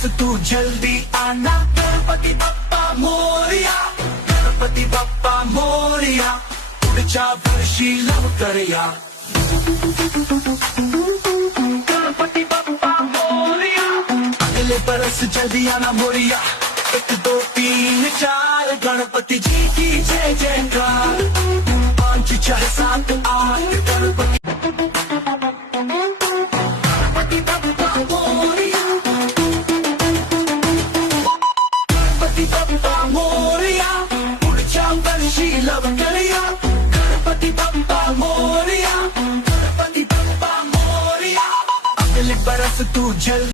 बरस तू जल्दी आना, गणपति बप्पा मोरया, गणपति बप्पा मोरया, पुढच्या वर्षी लवकरया, गणपति बप्पा मोरया, अगले बरस जल्दी आना मोरया, 1 2 3 4 गणपति जी की जय जयकार, 5 4 7 8 गणपति बप्पा मोरया, गणपति बप्पा मोरया, पुढच्या वर्षी लवकरया, गणपति बप्पा मोरया, गणपति बप्पा मोरया, अगले बरस तू जल्दी